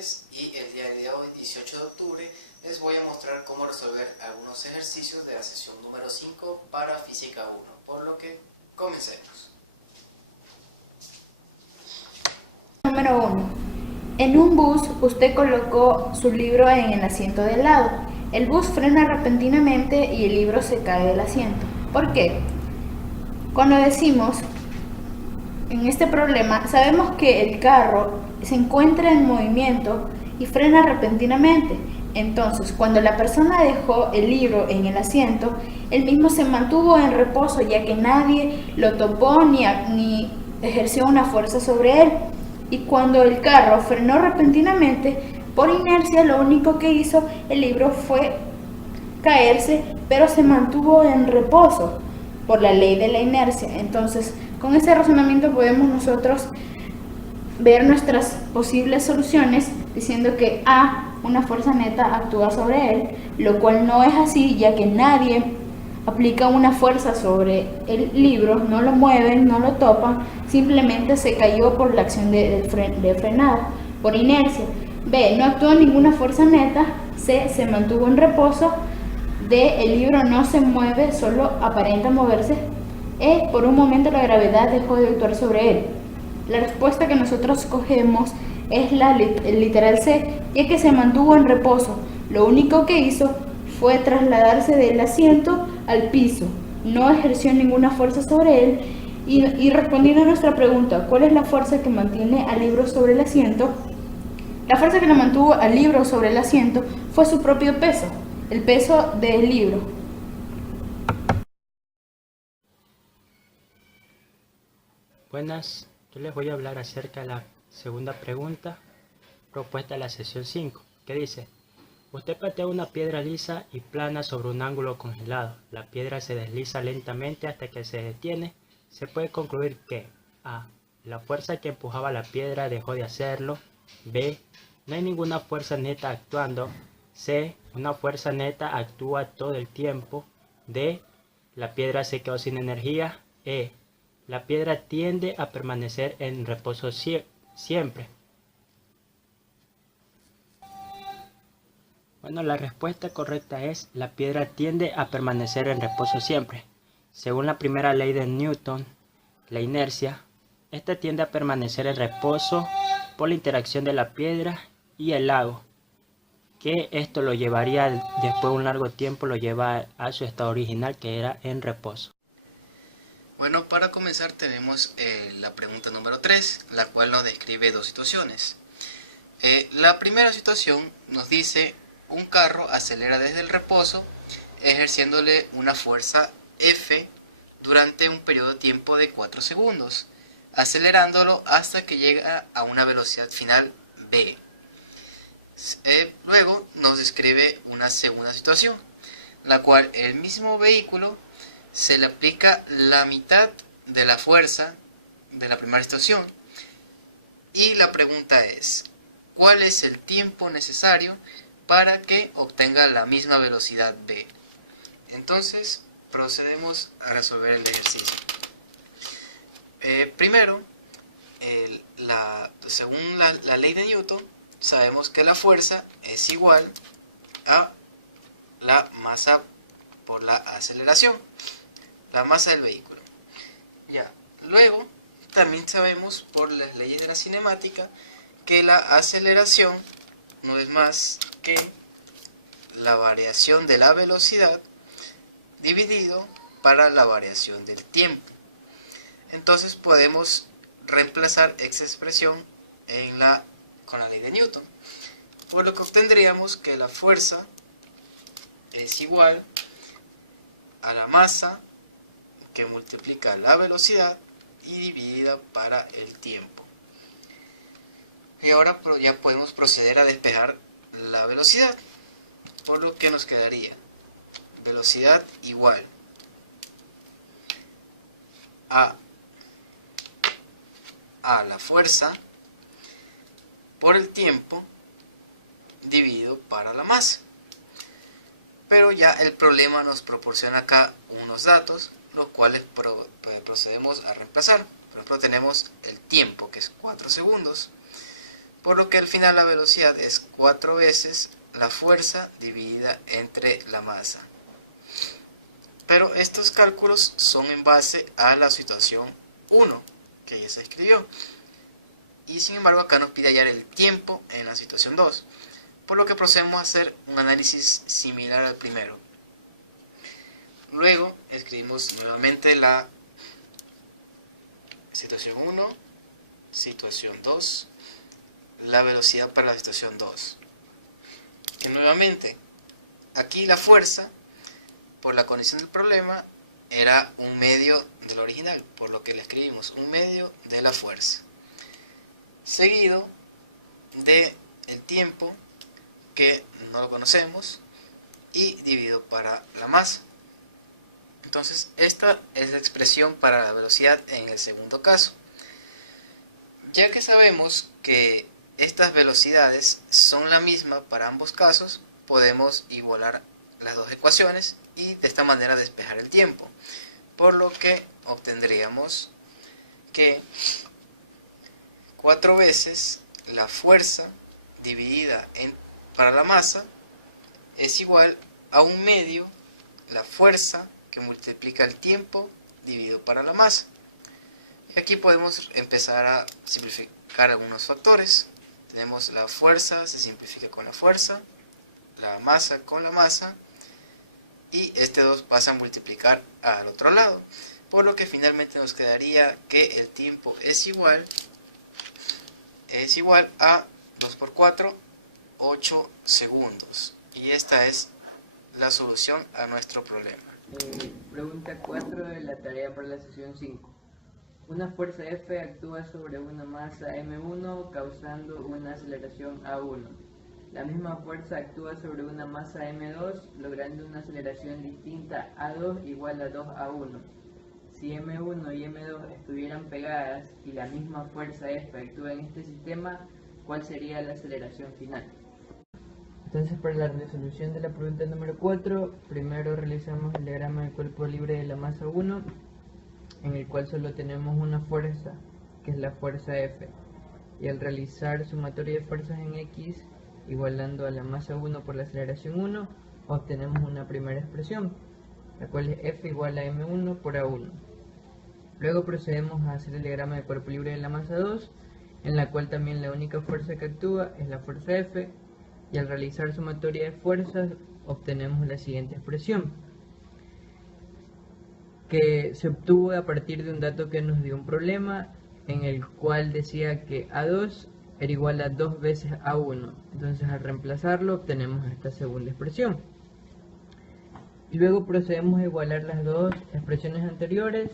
Rodríguez y el día de hoy, 18 de octubre, les voy a mostrar cómo resolver algunos ejercicios de la sesión número 5 para Física 1, por lo que comencemos. Número 1. En un bus, usted colocó su libro en el asiento del lado. El bus frena repentinamente y el libro se cae del asiento. ¿Por qué? Cuando decimos en este problema, sabemos que el carro se encuentra en movimiento y frena repentinamente. Entonces, cuando la persona dejó el libro en el asiento, el mismo se mantuvo en reposo, ya que nadie lo topó ni ejerció una fuerza sobre él. Y cuando el carro frenó repentinamente, por inercia, lo único que hizo el libro fue caerse, pero se mantuvo en reposo por la ley de la inercia. Entonces, con ese razonamiento podemos nosotros ver nuestras posibles soluciones diciendo que A, una fuerza neta actúa sobre él, lo cual no es así, ya que nadie aplica una fuerza sobre el libro, no lo mueven, no lo topan, simplemente se cayó por la acción de frenado, por inercia. B, no actuó ninguna fuerza neta. C, se mantuvo en reposo. D, el libro no se mueve, solo aparenta moverse. E, por un momento la gravedad dejó de actuar sobre él. La respuesta que nosotros cogemos es el literal C, ya que se mantuvo en reposo. Lo único que hizo fue trasladarse del asiento al piso. No ejerció ninguna fuerza sobre él. Y respondiendo a nuestra pregunta, ¿cuál es la fuerza que mantiene al libro sobre el asiento? La fuerza que lo mantuvo al libro sobre el asiento fue su propio peso, el peso del libro. Buenas, yo les voy a hablar acerca de la segunda pregunta propuesta en la sesión 5, que dice: usted patea una piedra lisa y plana sobre un ángulo congelado. La piedra se desliza lentamente hasta que se detiene. Se puede concluir que A, la fuerza que empujaba la piedra dejó de hacerlo. B, no hay ninguna fuerza neta actuando. C, una fuerza neta actúa todo el tiempo. D, la piedra se quedó sin energía. E, la piedra tiende a permanecer en reposo siempre. Bueno, la respuesta correcta es: la piedra tiende a permanecer en reposo siempre. Según la primera ley de Newton, la inercia, esta tiende a permanecer en reposo por la interacción de la piedra y el lago, que esto lo llevaría, después de un largo tiempo, lo lleva a su estado original, que era en reposo. Bueno, para comenzar tenemos la pregunta número 3, la cual nos describe dos situaciones. La primera situación nos dice: un carro acelera desde el reposo ejerciéndole una fuerza F durante un periodo de tiempo de 4 segundos, acelerándolo hasta que llega a una velocidad final B. Luego nos describe una segunda situación, la cual el mismo vehículo se le aplica la mitad de la fuerza de la primera situación, y la pregunta es: ¿cuál es el tiempo necesario para que obtenga la misma velocidad B? Entonces procedemos a resolver el ejercicio. Primero, según la ley de Newton, sabemos que la fuerza es igual a la masa por la aceleración, la masa del vehículo. Ya. Luego, también sabemos por las leyes de la cinemática que la aceleración no es más que la variación de la velocidad dividido para la variación del tiempo. Entonces podemos reemplazar esa expresión con la ley de Newton, por lo que obtendríamos que la fuerza es igual a la masa que multiplica la velocidad y dividida para el tiempo. Y ahora ya podemos proceder a despejar la velocidad, por lo que nos quedaría velocidad igual a la fuerza por el tiempo dividido para la masa. Pero ya el problema nos proporciona acá unos datos, los cuales procedemos a reemplazar. Por ejemplo, tenemos el tiempo, que es 4 segundos. por lo que al final la velocidad es 4 veces la fuerza dividida entre la masa. Pero estos cálculos son en base a la situación 1 que ya se escribió, y sin embargo acá nos pide hallar el tiempo en la situación 2, por lo que procedemos a hacer un análisis similar al primero. Luego escribimos nuevamente la situación 1, situación 2, la velocidad para la situación 2. Y nuevamente, aquí la fuerza, por la condición del problema, era un medio del original, por lo que le escribimos un medio de la fuerza, seguido de el tiempo, que no lo conocemos, y dividido para la masa. Entonces esta es la expresión para la velocidad en el segundo caso. Ya que sabemos que estas velocidades son la misma para ambos casos, podemos igualar las dos ecuaciones y de esta manera despejar el tiempo, por lo que obtendríamos que 4 veces la fuerza dividida para la masa es igual a un medio la fuerza que multiplica el tiempo dividido para la masa. Y aquí podemos empezar a simplificar algunos factores. Tenemos la fuerza, se simplifica con la fuerza, la masa con la masa, y este 2 pasa a multiplicar al otro lado, por lo que finalmente nos quedaría que el tiempo es igual a 2 por 4, 8 segundos. Y esta es la solución a nuestro problema. Pregunta 4 de la tarea para la sesión 5. Una fuerza F actúa sobre una masa M1 causando una aceleración A1. La misma fuerza actúa sobre una masa M2 logrando una aceleración distinta A2 igual a 2A1. Si M1 y M2 estuvieran pegadas y la misma fuerza F actúa en este sistema, ¿cuál sería la aceleración final? Entonces, para la resolución de la pregunta número 4, primero realizamos el diagrama de cuerpo libre de la masa 1, en el cual solo tenemos una fuerza, que es la fuerza F. Y al realizar sumatoria de fuerzas en X, igualando a la masa 1 por la aceleración 1, obtenemos una primera expresión, la cual es F igual a M1 por A1. Luego procedemos a hacer el diagrama de cuerpo libre de la masa 2, en la cual también la única fuerza que actúa es la fuerza F, y al realizar sumatoria de fuerzas obtenemos la siguiente expresión, que se obtuvo a partir de un dato que nos dio un problema, en el cual decía que A2 era igual a 2 veces A1. Entonces al reemplazarlo obtenemos esta segunda expresión. Y luego procedemos a igualar las dos expresiones anteriores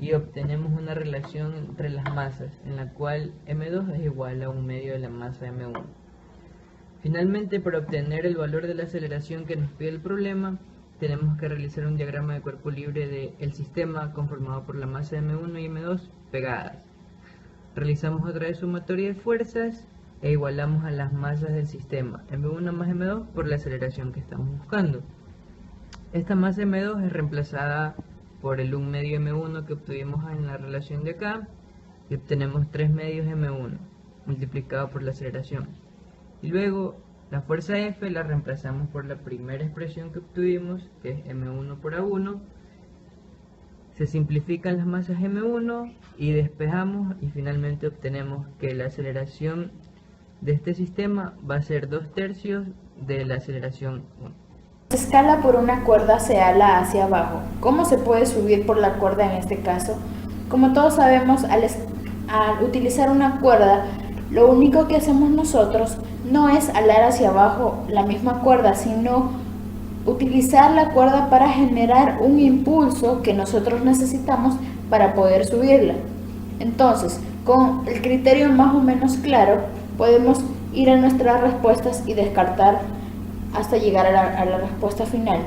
y obtenemos una relación entre las masas, en la cual M2 es igual a un medio de la masa M1. Finalmente, para obtener el valor de la aceleración que nos pide el problema, tenemos que realizar un diagrama de cuerpo libre del sistema conformado por la masa M1 y M2 pegadas. Realizamos otra vez sumatoria de fuerzas e igualamos a las masas del sistema M1 más M2 por la aceleración que estamos buscando. Esta masa M2 es reemplazada por el 1 medio M1 que obtuvimos en la relación de acá, y obtenemos 3 medios M1 multiplicado por la aceleración. Y luego la fuerza F la reemplazamos por la primera expresión que obtuvimos, que es M1 por A1. Se simplifican las masas M1 y despejamos, y finalmente obtenemos que la aceleración de este sistema va a ser 2/3 de la aceleración 1. Se escala por una cuerda se ala hacia abajo. ¿Cómo se puede subir por la cuerda en este caso? Como todos sabemos, al utilizar una cuerda, lo único que hacemos nosotros no es alar hacia abajo la misma cuerda, sino utilizar la cuerda para generar un impulso que nosotros necesitamos para poder subirla. Entonces, con el criterio más o menos claro, podemos ir a nuestras respuestas y descartar hasta llegar a la respuesta final.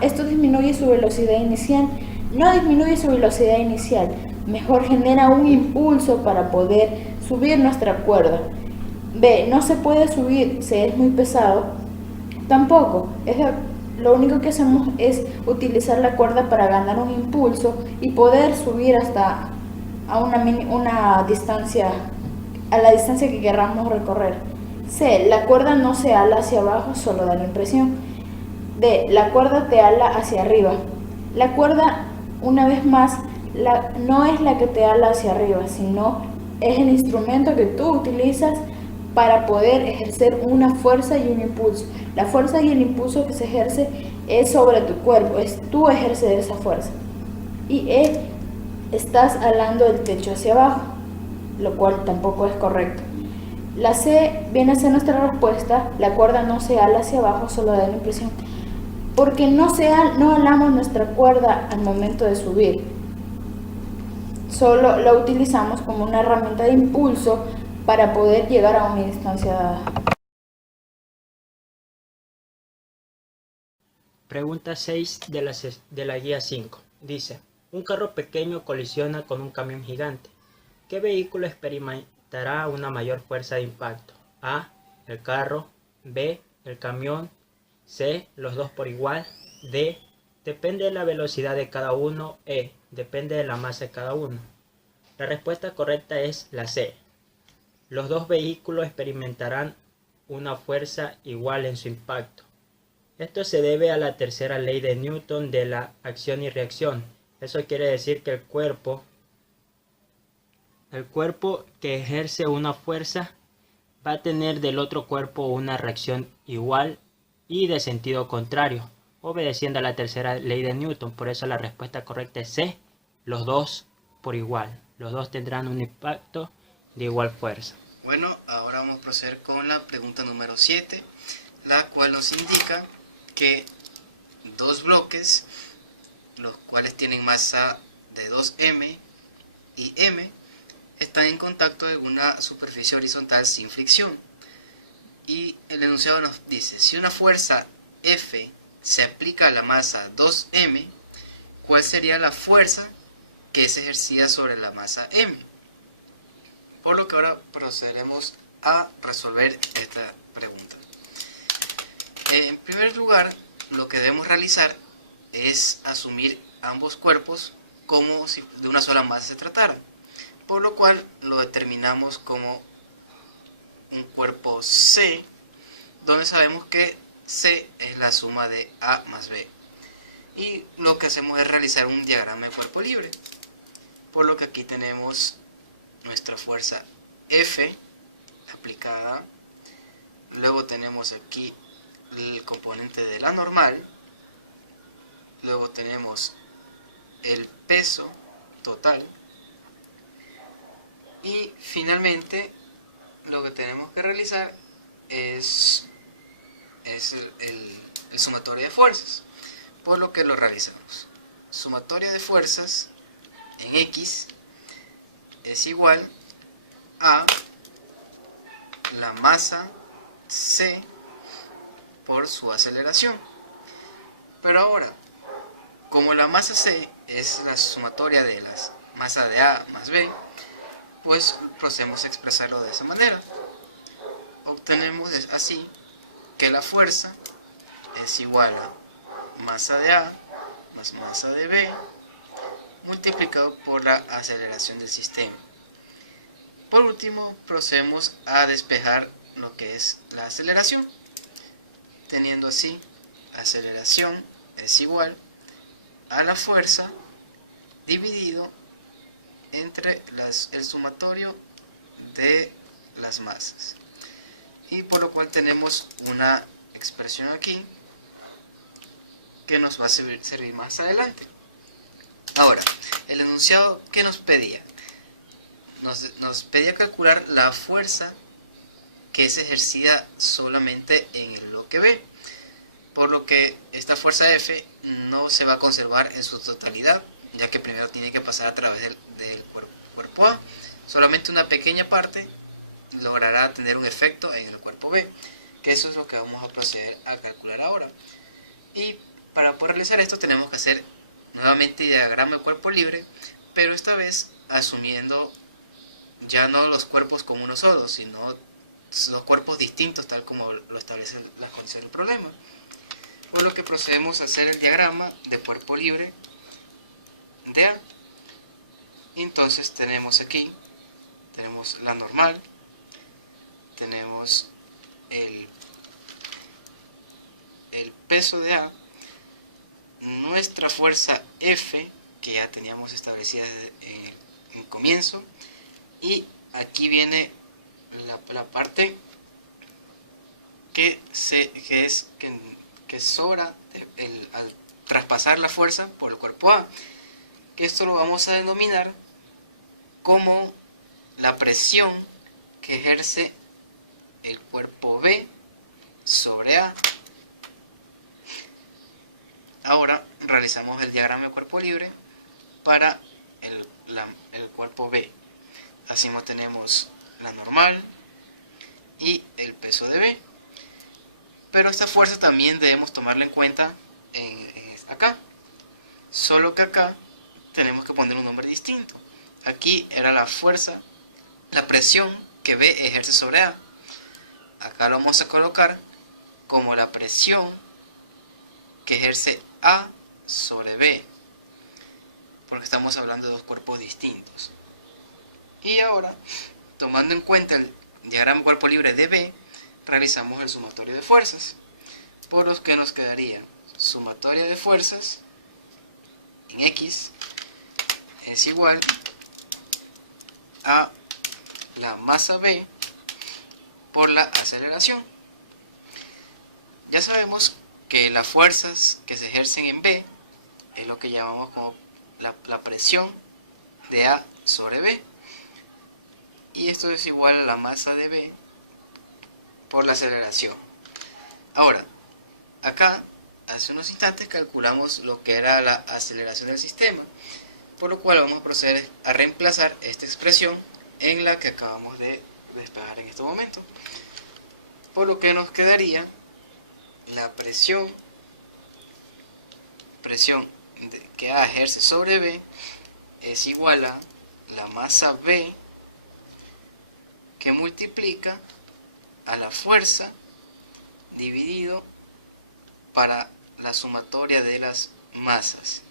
Esto disminuye su velocidad inicial. No disminuye su velocidad inicial, mejor genera un impulso para poder subir nuestra cuerda. B, no se puede subir, se es muy pesado. Tampoco, lo único que hacemos es utilizar la cuerda para ganar un impulso y poder subir hasta a una distancia a la distancia que queramos recorrer. C. La cuerda no se ala hacia abajo, solo da la impresión. D. La cuerda te ala hacia arriba. La cuerda, una vez más, no es la que te ala hacia arriba, sino es el instrumento que tú utilizas para poder ejercer una fuerza y un impulso. La fuerza y el impulso que se ejerce es sobre tu cuerpo, es tú ejercer esa fuerza. Y E. Estás alando el techo hacia abajo, lo cual tampoco es correcto. La C viene a ser nuestra respuesta. La cuerda no se ala hacia abajo, solo da la impresión. Porque no alamos nuestra cuerda al momento de subir. Solo la utilizamos como una herramienta de impulso para poder llegar a una distancia dada. Pregunta 6 de la guía 5. Dice, un carro pequeño colisiona con un camión gigante. ¿Qué vehículo experimentará una mayor fuerza de impacto? A. El carro. B. El camión. C. Los dos por igual. D. Depende de la velocidad de cada uno. E. Depende de la masa de cada uno. La respuesta correcta es la C. Los dos vehículos experimentarán una fuerza igual en su impacto. Esto se debe a la tercera ley de Newton de la acción y reacción. Eso quiere decir que el cuerpo que ejerce una fuerza va a tener del otro cuerpo una reacción igual y de sentido contrario, obedeciendo a la tercera ley de Newton. Por eso la respuesta correcta es C, los dos por igual. Los dos tendrán un impacto de igual fuerza. Bueno, ahora vamos a proceder con la pregunta número 7, la cual nos indica que dos bloques, los cuales tienen masa de 2m y m, están en contacto en una superficie horizontal sin fricción. Y el enunciado nos dice, si una fuerza F se aplica a la masa 2m, ¿cuál sería la fuerza que es ejercida sobre la masa m? Por lo que ahora procederemos a resolver esta pregunta. En primer lugar, lo que debemos realizar es asumir ambos cuerpos como si de una sola masa se tratara, por lo cual lo determinamos como un cuerpo C, donde sabemos que C es la suma de A más B. Y lo que hacemos es realizar un diagrama de cuerpo libre, por lo que aquí tenemos nuestra fuerza F aplicada, luego tenemos aquí el componente de la normal, luego tenemos el peso total y finalmente lo que tenemos que realizar es el sumatorio de fuerzas, por lo que lo realizamos. Sumatorio de fuerzas en X es igual a la masa C por su aceleración. Pero ahora, como la masa C es la sumatoria de las masas de A más B, pues procedemos a expresarlo de esa manera. Obtenemos así que la fuerza es igual a masa de A más masa de B multiplicado por la aceleración del sistema. Por último, procedemos a despejar lo que es la aceleración, teniendo así aceleración es igual a la fuerza dividido entre el sumatorio de las masas, y por lo cual tenemos una expresión aquí que nos va a servir más adelante. Ahora, el enunciado que nos pedía nos pedía calcular la fuerza que es ejercida solamente en el bloque B, por lo que esta fuerza F no se va a conservar en su totalidad, ya que primero tiene que pasar a través del cuerpo A. Solamente una pequeña parte logrará tener un efecto en el cuerpo B, que eso es lo que vamos a proceder a calcular ahora. Y para poder realizar esto tenemos que hacer nuevamente diagrama de cuerpo libre, pero esta vez asumiendo ya no los cuerpos como uno solo, sino dos cuerpos distintos, tal como lo establecen las condiciones del problema. Por lo que procedemos a hacer el diagrama de cuerpo libre de A. Entonces tenemos aquí, tenemos la normal, tenemos el peso de A, nuestra fuerza F, que ya teníamos establecida en el comienzo, y aquí viene la parte que sobra al traspasar la fuerza por el cuerpo A, que esto lo vamos a denominar como la presión que ejerce el cuerpo B sobre A. Ahora realizamos el diagrama de cuerpo libre para el cuerpo B. Así tenemos la normal y el peso de B. Pero esta fuerza también debemos tomarla en cuenta acá. Solo que acá tenemos que poner un nombre distinto. Aquí era la fuerza, la presión que B ejerce sobre A. Acá lo vamos a colocar como la presión que ejerce A sobre B, porque estamos hablando de dos cuerpos distintos. Y ahora, tomando en cuenta el diagrama de cuerpo libre de B, realizamos el sumatorio de fuerzas, por lo que nos quedaría sumatoria de fuerzas en X es igual a la masa B por la aceleración. Ya sabemos que las fuerzas que se ejercen en B es lo que llamamos como la presión de A sobre B, y esto es igual a la masa de B por la aceleración. Ahora, acá hace unos instantes calculamos lo que era la aceleración del sistema, por lo cual vamos a proceder a reemplazar esta expresión en la que acabamos de despejar en este momento, por lo que nos quedaría la presión que A ejerce sobre B es igual a la masa B que multiplica a la fuerza dividido para la sumatoria de las masas.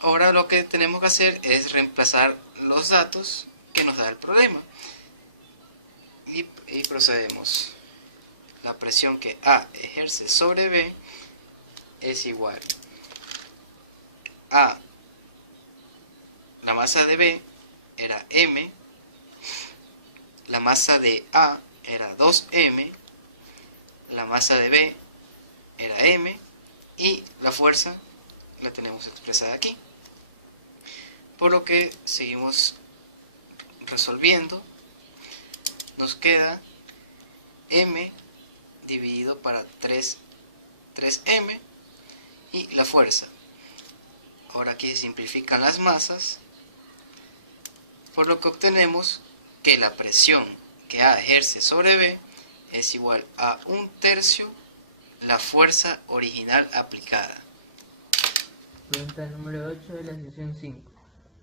Ahora lo que tenemos que hacer es reemplazar los datos que nos da el problema y procedemos. La presión que A ejerce sobre B es igual a la masa de B era M, la masa de A era 2M, la masa de B era M, y la fuerza la tenemos expresada aquí. Por lo que seguimos resolviendo, nos queda M dividido para 3M y la fuerza. Ahora aquí se simplifican las masas, por lo que obtenemos que la presión que A ejerce sobre B es igual a 1/3 la fuerza original aplicada. Pregunta número 8 de la sesión 5.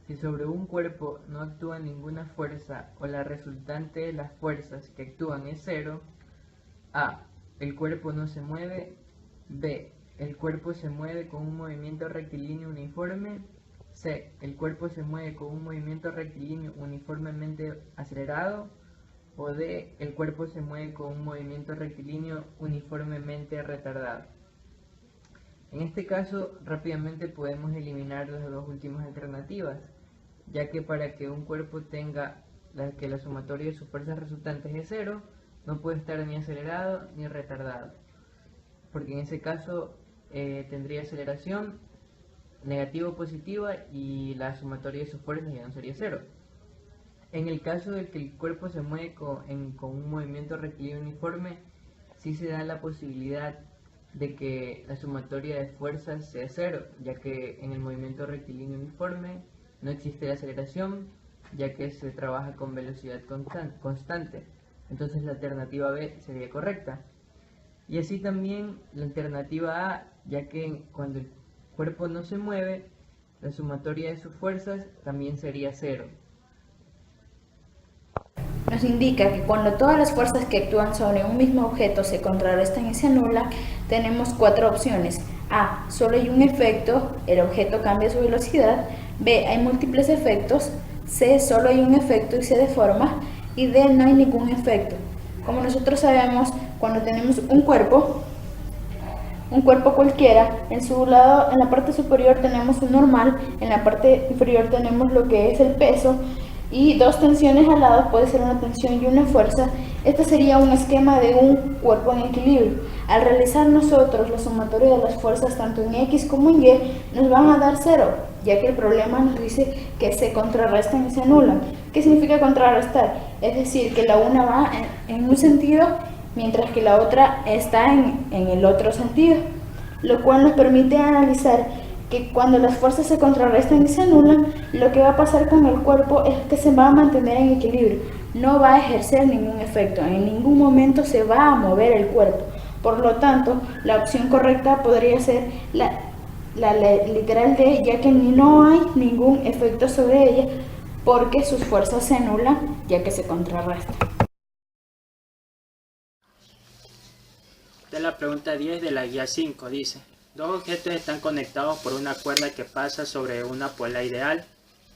Si sobre un cuerpo no actúa ninguna fuerza o la resultante de las fuerzas que actúan es 0, A. El cuerpo no se mueve. B. El cuerpo se mueve con un movimiento rectilíneo uniforme. C. El cuerpo se mueve con un movimiento rectilíneo uniformemente acelerado. O D. El cuerpo se mueve con un movimiento rectilíneo uniformemente retardado. En este caso, rápidamente podemos eliminar las dos últimas alternativas, ya que para que un cuerpo tenga que la sumatoria de sus fuerzas resultantes es 0, no puede estar ni acelerado ni retardado, porque en ese caso tendría aceleración negativa o positiva y la sumatoria de sus fuerzas ya no sería 0. En el caso de que el cuerpo se mueve con un movimiento rectilíneo uniforme, sí se da la posibilidad de que la sumatoria de fuerzas sea 0, ya que en el movimiento rectilíneo uniforme no existe la aceleración, ya que se trabaja con velocidad constante. Entonces la alternativa B sería correcta. Y así también la alternativa A, ya que cuando el cuerpo no se mueve, la sumatoria de sus fuerzas también sería 0. Nos indica que cuando todas las fuerzas que actúan sobre un mismo objeto se contrarrestan y se anulan, tenemos 4 opciones. A. Solo hay un efecto, el objeto cambia su velocidad. B. Hay múltiples efectos. C. Solo hay un efecto y se deforma. y de él no hay ningún efecto. Como nosotros sabemos, cuando tenemos un cuerpo cualquiera, en su lado, en la parte superior tenemos un normal, en la parte inferior tenemos lo que es el peso y dos tensiones al lado, puede ser una tensión y una fuerza. Este sería un esquema de un cuerpo en equilibrio. Al realizar nosotros la sumatoria de las fuerzas tanto en X como en Y, nos van a dar cero, ya que el problema nos dice que se contrarrestan y se anulan. ¿Qué significa contrarrestar? Es decir, que la una va en un sentido mientras que la otra está en el otro sentido, lo cual nos permite analizar que cuando las fuerzas se contrarrestan y se anulan, lo que va a pasar con el cuerpo es que se va a mantener en equilibrio, no va a ejercer ningún efecto, en ningún momento se va a mover el cuerpo. Por lo tanto, la opción correcta podría ser la literal D, ya que no hay ningún efecto sobre ella porque sus fuerzas se anulan ya que se contrarrestan. Esta es la pregunta 10 de la guía 5. Dice, dos objetos están conectados por una cuerda que pasa sobre una pola ideal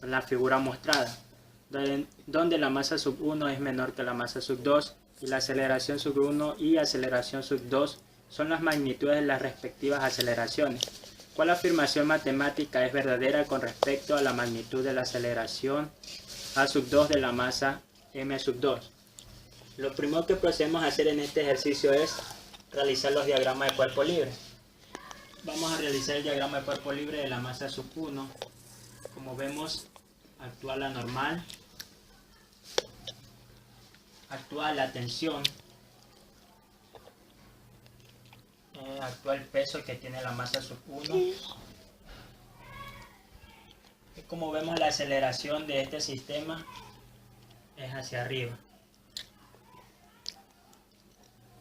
en la figura mostrada, donde la masa sub 1 es menor que la masa sub 2 y la aceleración sub 1 y aceleración sub 2 son las magnitudes de las respectivas aceleraciones. ¿Cuál afirmación matemática es verdadera con respecto a la magnitud de la aceleración a sub 2 de la masa m sub 2? Lo primero que procedemos a hacer en este ejercicio es realizar los diagramas de cuerpo libre. Vamos a realizar el diagrama de cuerpo libre de la masa sub 1. Como vemos, actúa la normal, actúa la tensión, actúa el peso que tiene la masa sub 1. Y como vemos, la aceleración de este sistema es hacia arriba.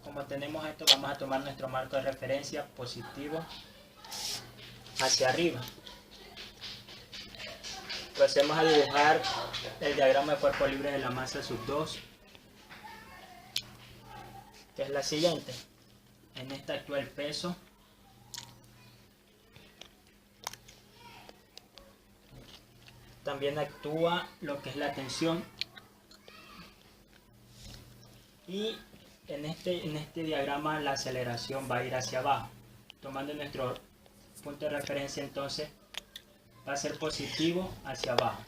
Como tenemos esto, vamos a tomar nuestro marco de referencia positivo hacia arriba. Procedemos a dibujar el diagrama de cuerpo libre de la masa sub 2, que es la siguiente. En esta actúa el peso, también actúa lo que es la tensión, y en este diagrama la aceleración va a ir hacia abajo. Tomando nuestro punto de referencia, entonces va a ser positivo hacia abajo.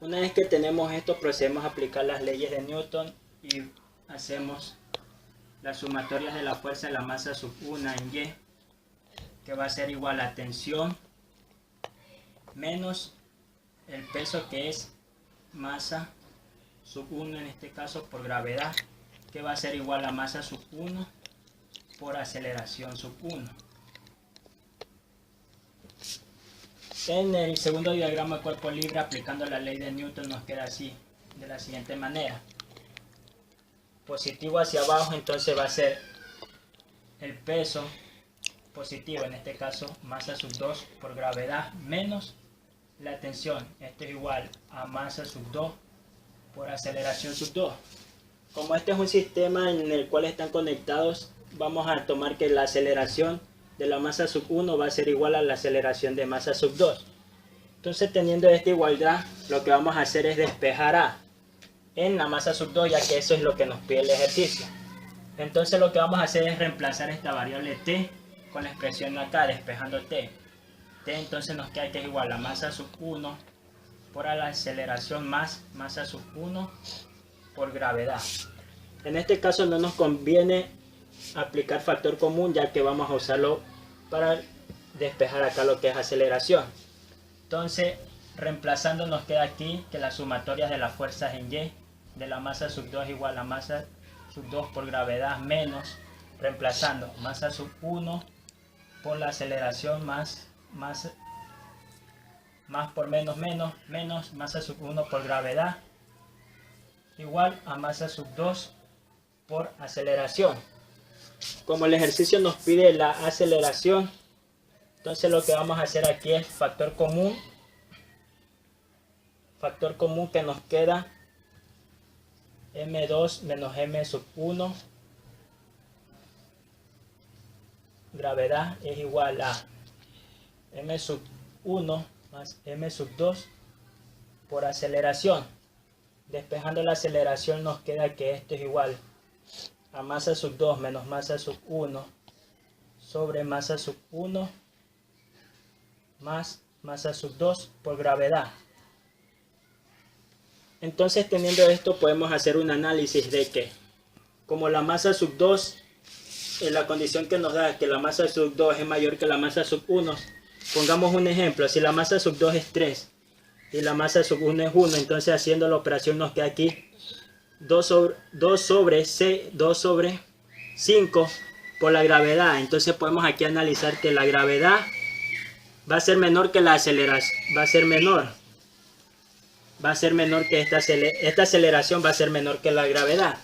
Una vez que tenemos esto, procedemos a aplicar las leyes de Newton y hacemos las sumatorias de la fuerza de la masa sub 1 en Y, que va a ser igual a tensión menos el peso, que es masa sub 1 en este caso por gravedad, que va a ser igual a masa sub 1 por aceleración sub 1. En el segundo diagrama de cuerpo libre, aplicando la ley de Newton, nos queda así, de la siguiente manera. Positivo hacia abajo, entonces va a ser el peso positivo, en este caso masa sub 2 por gravedad, menos la tensión. Esto es igual a masa sub 2 por aceleración sub 2. Como este es un sistema en el cual están conectados, vamos a tomar que la aceleración de la masa sub 1 va a ser igual a la aceleración de masa sub 2. Entonces, teniendo esta igualdad, lo que vamos a hacer es despejar A en la masa sub 2, ya que eso es lo que nos pide el ejercicio. Entonces lo que vamos a hacer es reemplazar esta variable t con la expresión acá, despejando t. Entonces nos queda que es igual a masa sub 1 por la aceleración más masa sub 1 por gravedad. En este caso no nos conviene aplicar factor común, ya que vamos a usarlo para despejar acá lo que es aceleración. Entonces, reemplazando, nos queda aquí que las sumatorias de las fuerzas en Y de la masa sub 2 igual a masa sub 2 por gravedad menos, reemplazando masa sub 1 por la aceleración más por menos masa sub 1 por gravedad igual a masa sub 2 por aceleración. Como el ejercicio nos pide la aceleración, entonces lo que vamos a hacer aquí es factor común que nos queda m2 menos m sub 1 gravedad es igual a m sub 1 más m sub 2 por aceleración. Despejando la aceleración nos queda que esto es igual a masa sub 2 menos masa sub 1 sobre masa sub 1 más masa sub 2 por gravedad. Entonces, teniendo esto, podemos hacer un análisis de que como la masa sub 2, en la condición que nos da que la masa sub 2 es mayor que la masa sub 1, pongamos un ejemplo, si la masa sub 2 es 3 y la masa sub 1 es 1, entonces haciendo la operación nos queda aquí 2 sobre 5 por la gravedad. Entonces podemos aquí analizar que la gravedad va a ser menor que la aceleración, va a ser menor que esta aceleración va a ser menor que la gravedad.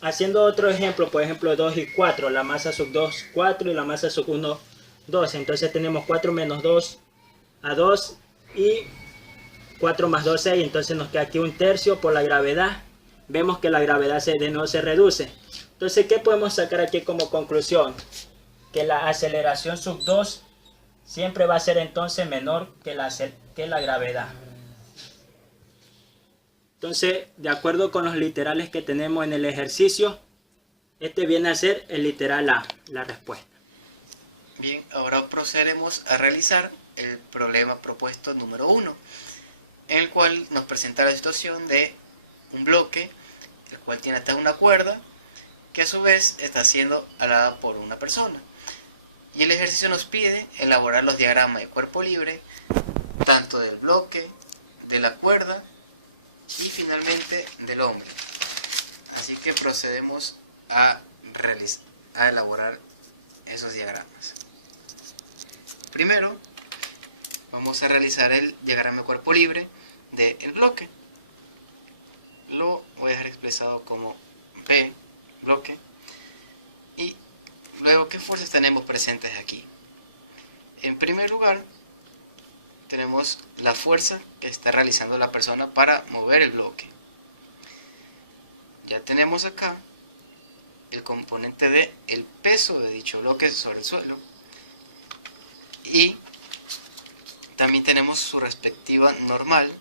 Haciendo otro ejemplo, por ejemplo 2 y 4, la masa sub 2 4 y la masa sub 1 2, entonces tenemos 4 menos 2 a 2 y 4 más 2 6, entonces nos queda aquí un tercio por la gravedad. Vemos que la gravedad de nuevo se reduce. Entonces, ¿qué podemos sacar aquí como conclusión? Que la aceleración sub 2 siempre va a ser entonces menor que la gravedad. Entonces, de acuerdo con los literales que tenemos en el ejercicio, este viene a ser el literal A, la respuesta. Bien, ahora procederemos a realizar el problema propuesto número 1, en el cual nos presenta la situación de un bloque, el cual tiene atada una cuerda, que a su vez está siendo alada por una persona. Y el ejercicio nos pide elaborar los diagramas de cuerpo libre, tanto del bloque, de la cuerda y finalmente del hombre. Así que procedemos a elaborar esos diagramas. Primero vamos a realizar el diagrama de cuerpo libre del bloque. Lo voy a dejar expresado como B, bloque. Y luego, ¿qué fuerzas tenemos presentes aquí? En primer lugar, tenemos la fuerza que está realizando la persona para mover el bloque. Ya tenemos acá el componente de el peso de dicho bloque sobre el suelo. Y también tenemos su respectiva normal,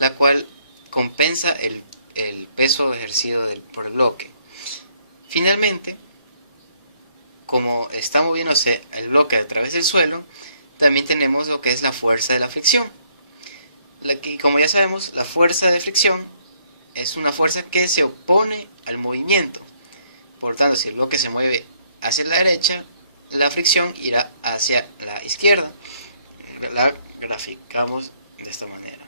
la cual compensa el peso ejercido por el bloque. Finalmente, como está moviéndose el bloque a través del suelo, también tenemos lo que es la fuerza de la fricción. Como ya sabemos, la fuerza de fricción es una fuerza que se opone al movimiento. Por tanto, si el bloque se mueve hacia la derecha, la fricción irá hacia la izquierda. La graficamos de esta manera.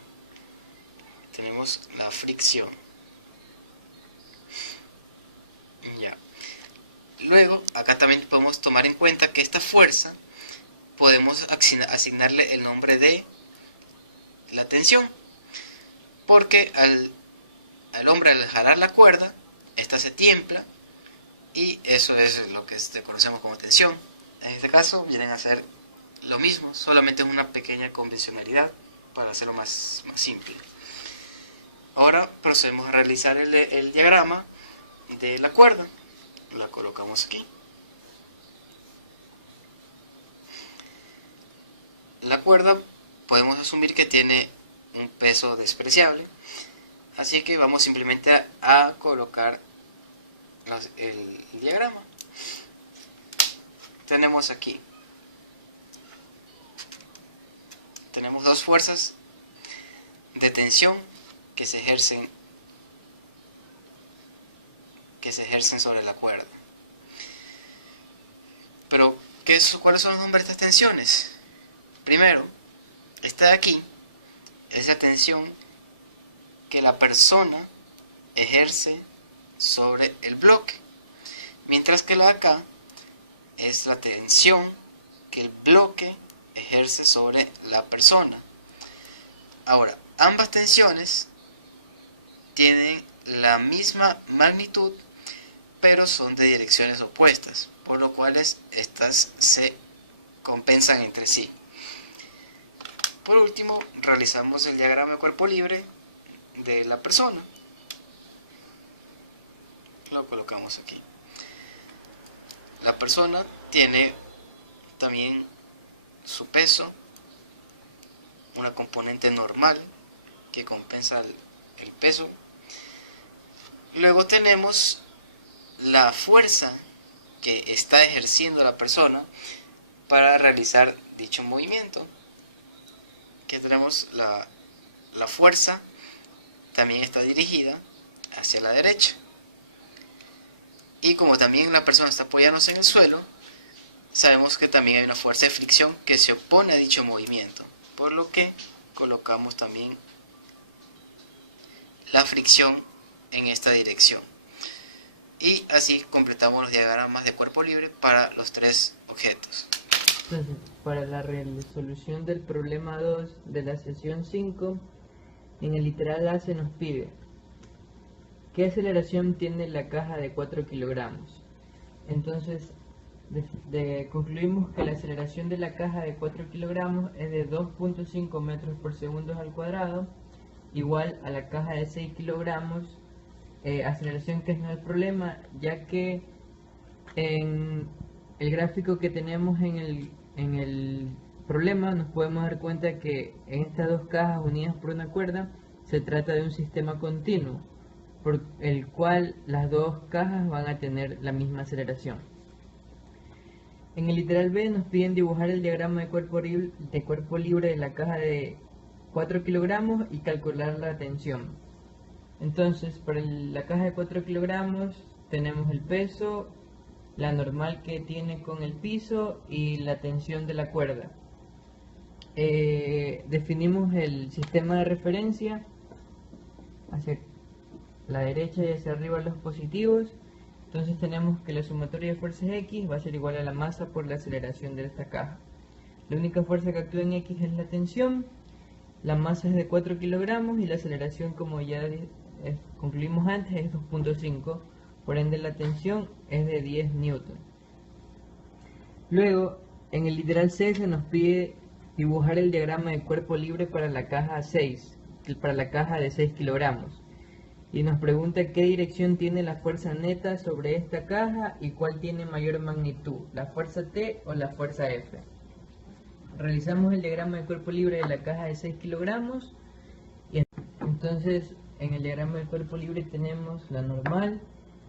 Tenemos la fricción. Ya. Luego, acá también podemos tomar en cuenta que esta fuerza podemos asignarle el nombre de la tensión, porque al hombre al jalar la cuerda, esta se tiembla y eso es lo que conocemos como tensión. En este caso vienen a ser lo mismo, solamente una pequeña convencionalidad para hacerlo más simple. Ahora procedemos a realizar el diagrama de la cuerda. La colocamos aquí. La cuerda podemos asumir que tiene un peso despreciable, así que vamos simplemente a colocar el diagrama. Tenemos aquí, tenemos dos fuerzas de tensión que se ejercen sobre la cuerda. Pero, ¿cuáles son los nombres de estas tensiones? Primero, esta de aquí es la tensión que la persona ejerce sobre el bloque, mientras que la de acá es la tensión que el bloque ejerce sobre la persona. Ahora, ambas tensiones tienen la misma magnitud, pero son de direcciones opuestas, por lo cual estas se compensan entre sí. Por último, realizamos el diagrama de cuerpo libre de la persona. Lo colocamos aquí. La persona tiene también su peso una componente normal que compensa el peso. Luego tenemos la fuerza que está ejerciendo la persona para realizar dicho movimiento. Que tenemos la fuerza también está dirigida hacia la derecha. Y como también la persona está apoyándose en el suelo, sabemos que también hay una fuerza de fricción que se opone a dicho movimiento, por lo que colocamos también la fricción en esta dirección. Y así completamos los diagramas de cuerpo libre para los tres objetos. Entonces, para la resolución del problema 2 de la sesión 5, en el literal A se nos pide ¿qué aceleración tiene la caja de 4 kilogramos? Entonces, concluimos que la aceleración de la caja de 4 kilogramos es de 2.5 metros por segundo al cuadrado, igual a la caja de 6 kilogramos, aceleración que no es el problema, ya que en el gráfico que tenemos en el problema nos podemos dar cuenta que en estas dos cajas unidas por una cuerda se trata de un sistema continuo, por el cual las dos cajas van a tener la misma aceleración. En el literal B nos piden dibujar el diagrama de cuerpo libre de la caja de 4 kilogramos y calcular la tensión. Entonces, para la caja de 4 kilogramos tenemos el peso, la normal que tiene con el piso y la tensión de la cuerda. Definimos el sistema de referencia hacia la derecha y hacia arriba los positivos. Entonces tenemos que la sumatoria de fuerzas X va a ser igual a la masa por la aceleración de esta caja. La única fuerza que actúa en X es la tensión, la masa es de 4 kilogramos y la aceleración, como ya concluimos antes, es 2.5, por ende la tensión es de 10 newton. Luego, en el literal C se nos pide dibujar el diagrama de cuerpo libre para la caja 6, para la caja de 6 kilogramos. Y nos pregunta qué dirección tiene la fuerza neta sobre esta caja y cuál tiene mayor magnitud, la fuerza T o la fuerza F. Realizamos el diagrama de cuerpo libre de la caja de 6 kilogramos y entonces en el diagrama de cuerpo libre tenemos la normal,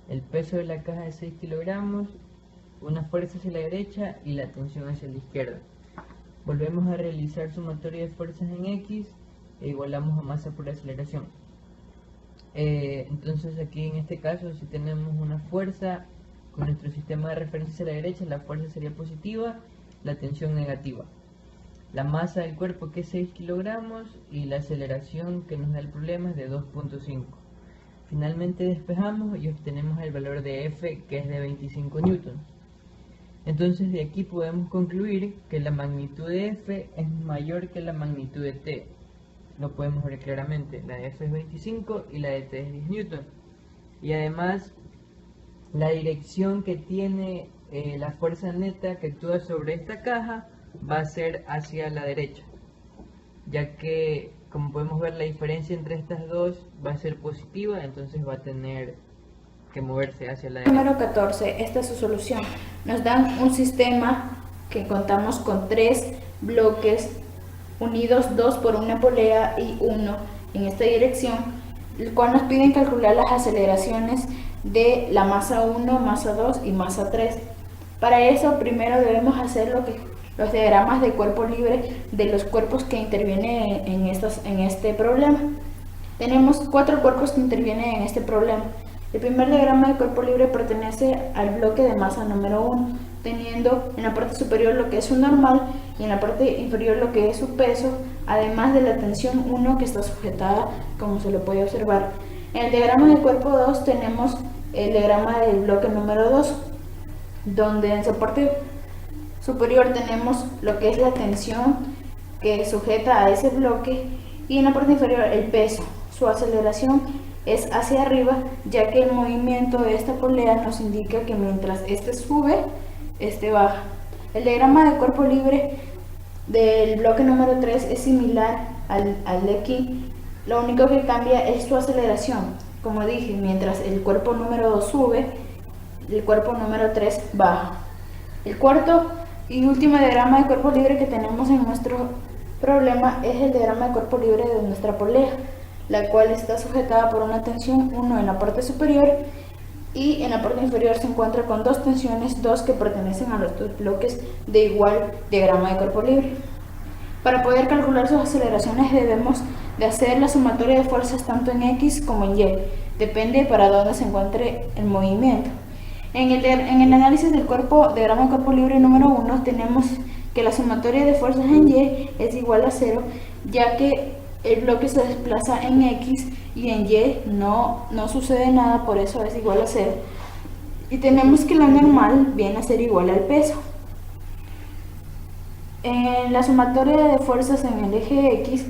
el peso de la caja de 6 kilogramos, una fuerza hacia la derecha y la tensión hacia la izquierda. Volvemos a realizar sumatoria de fuerzas en X e igualamos a masa por aceleración. Entonces aquí en este caso, si tenemos una fuerza con nuestro sistema de referencia hacia la derecha, la fuerza sería positiva, la tensión negativa. La masa del cuerpo, que es 6 kilogramos, y la aceleración que nos da el problema es de 2.5. Finalmente despejamos y obtenemos el valor de F, que es de 25 newton. Entonces de aquí podemos concluir que la magnitud de F es mayor que la magnitud de T. Lo podemos ver claramente, la de F es 25 y la de T es 10 newton. Y además la dirección que tiene la fuerza neta que actúa sobre esta caja va a ser hacia la derecha, ya que como podemos ver la diferencia entre estas dos va a ser positiva, entonces va a tener que moverse hacia la derecha. Número 14, esta es su solución. Nos dan un sistema que contamos con 3 bloques unidos, 2 por una polea y 1 en esta dirección, el cual nos piden calcular las aceleraciones de la masa 1, masa 2 y masa 3. Para eso primero debemos hacer los diagramas de cuerpo libre de los cuerpos que intervienen en este problema. Tenemos 4 cuerpos que intervienen en este problema. El primer diagrama de cuerpo libre pertenece al bloque de masa número 1, teniendo en la parte superior lo que es su normal y en la parte inferior lo que es su peso, además de la tensión 1 que está sujetada, como se lo puede observar. En el diagrama de cuerpo 2 tenemos el diagrama del bloque número 2, donde en su parte superior tenemos lo que es la tensión que sujeta a ese bloque y en la parte inferior el peso. Su aceleración es hacia arriba, ya que el movimiento de esta polea nos indica que mientras este sube, este baja. El diagrama de cuerpo libre del bloque número 3 es similar al de aquí, lo único que cambia es su aceleración. Como dije, mientras el cuerpo número 2 sube, el cuerpo número 3 baja. El cuarto y último diagrama de cuerpo libre que tenemos en nuestro problema es el diagrama de cuerpo libre de nuestra polea, la cual está sujetada por una tensión 1 en la parte superior y en la parte inferior se encuentra con dos tensiones 2 que pertenecen a los dos bloques de igual diagrama de cuerpo libre. Para poder calcular sus aceleraciones debemos de hacer la sumatoria de fuerzas tanto en X como en Y, depende para dónde se encuentre el movimiento. En el análisis del diagrama de cuerpo libre número 1 tenemos que la sumatoria de fuerzas en Y es igual a 0, ya que el bloque se desplaza en X y en Y no sucede nada, por eso es igual a 0. Y tenemos que la normal viene a ser igual al peso. En la sumatoria de fuerzas en el eje X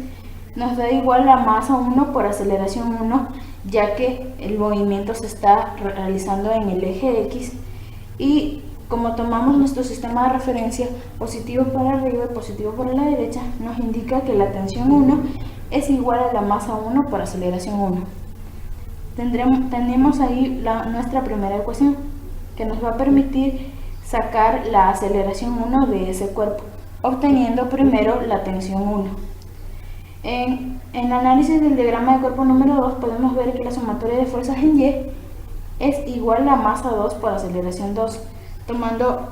nos da igual a masa 1 por aceleración 1, ya que el movimiento se está realizando en el eje X, y como tomamos nuestro sistema de referencia positivo para arriba y positivo para la derecha, nos indica que la tensión 1 es igual a la masa 1 por aceleración 1. Tenemos ahí nuestra primera ecuación, que nos va a permitir sacar la aceleración 1 de ese cuerpo, obteniendo primero la tensión 1. En el análisis del diagrama de cuerpo número 2 podemos ver que la sumatoria de fuerzas en Y es igual a masa 2 por aceleración 2. Tomando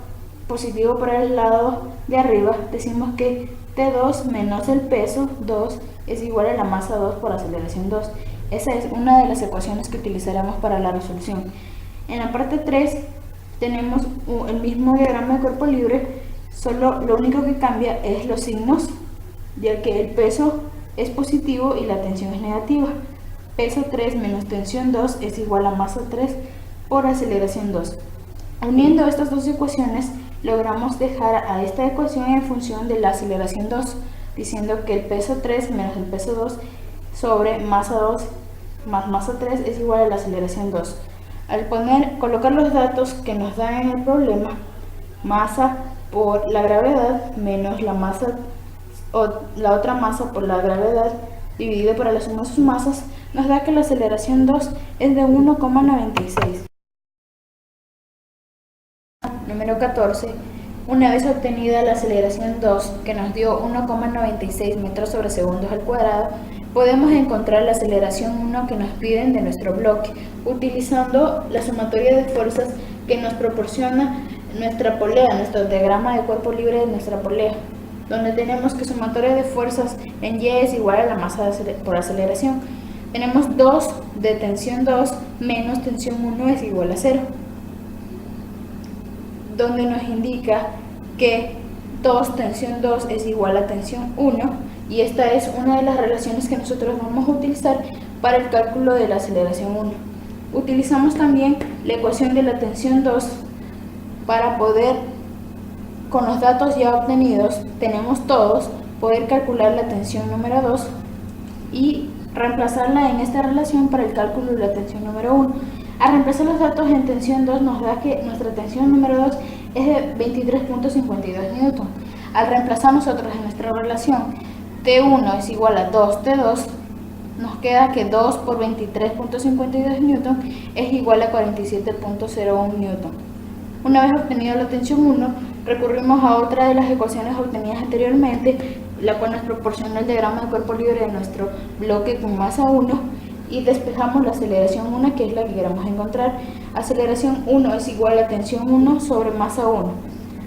positivo para el lado de arriba, decimos que T2 menos el peso 2 es igual a la masa 2 por aceleración 2. Esa es una de las ecuaciones que utilizaremos para la resolución. En la parte 3 tenemos el mismo diagrama de cuerpo libre, solo lo único que cambia es los signos, ya que el peso es positivo y la tensión es negativa. Peso 3 menos tensión 2 es igual a masa 3 por aceleración 2. Uniendo estas dos ecuaciones, logramos dejar a esta ecuación en función de la aceleración 2, diciendo que el peso 3 menos el peso 2 sobre masa 2 más masa 3 es igual a la aceleración 2. Al colocar los datos que nos dan en el problema, masa por la gravedad menos la masa o la otra masa por la gravedad dividido por la suma de sus masas, nos da que la aceleración 2 es de 1,96. Número 14. Una vez obtenida la aceleración 2, que nos dio 1,96 metros sobre segundos al cuadrado, podemos encontrar la aceleración 1 que nos piden de nuestro bloque, utilizando la sumatoria de fuerzas que nos proporciona nuestra polea, nuestro diagrama de cuerpo libre de nuestra polea, donde tenemos que sumatoria de fuerzas en Y es igual a la masa por aceleración. Tenemos 2 de tensión 2 menos tensión 1 es igual a 0, donde nos indica que 2 tensión 2 es igual a tensión 1, y esta es una de las relaciones que nosotros vamos a utilizar para el cálculo de la aceleración 1. Utilizamos también la ecuación de la tensión 2 para poder, con los datos ya obtenidos, tenemos todos, poder calcular la tensión número 2 y reemplazarla en esta relación para el cálculo de la tensión número 1. Al reemplazar los datos en tensión 2 nos da que nuestra tensión número 2 es de 23.52 newton. Al reemplazar nosotros en nuestra relación T1 es igual a 2T2, nos queda que 2 por 23.52 newton es igual a 47.01 newton. Una vez obtenida la tensión 1, recurrimos a otra de las ecuaciones obtenidas anteriormente, la cual nos proporciona el diagrama de cuerpo libre de nuestro bloque con masa 1, y despejamos la aceleración 1, que es la que queremos encontrar. Aceleración 1 es igual a tensión 1 sobre masa 1.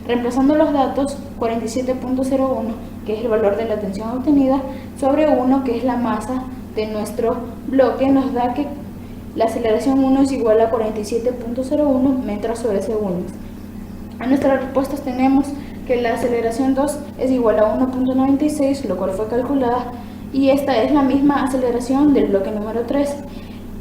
Reemplazando los datos, 47.01, que es el valor de la tensión obtenida, sobre 1, que es la masa de nuestro bloque, nos da que la aceleración 1 es igual a 47.01 metros sobre segundos. A nuestras respuestas tenemos que la aceleración 2 es igual a 1.96, lo cual fue calculada, y esta es la misma aceleración del bloque número 3.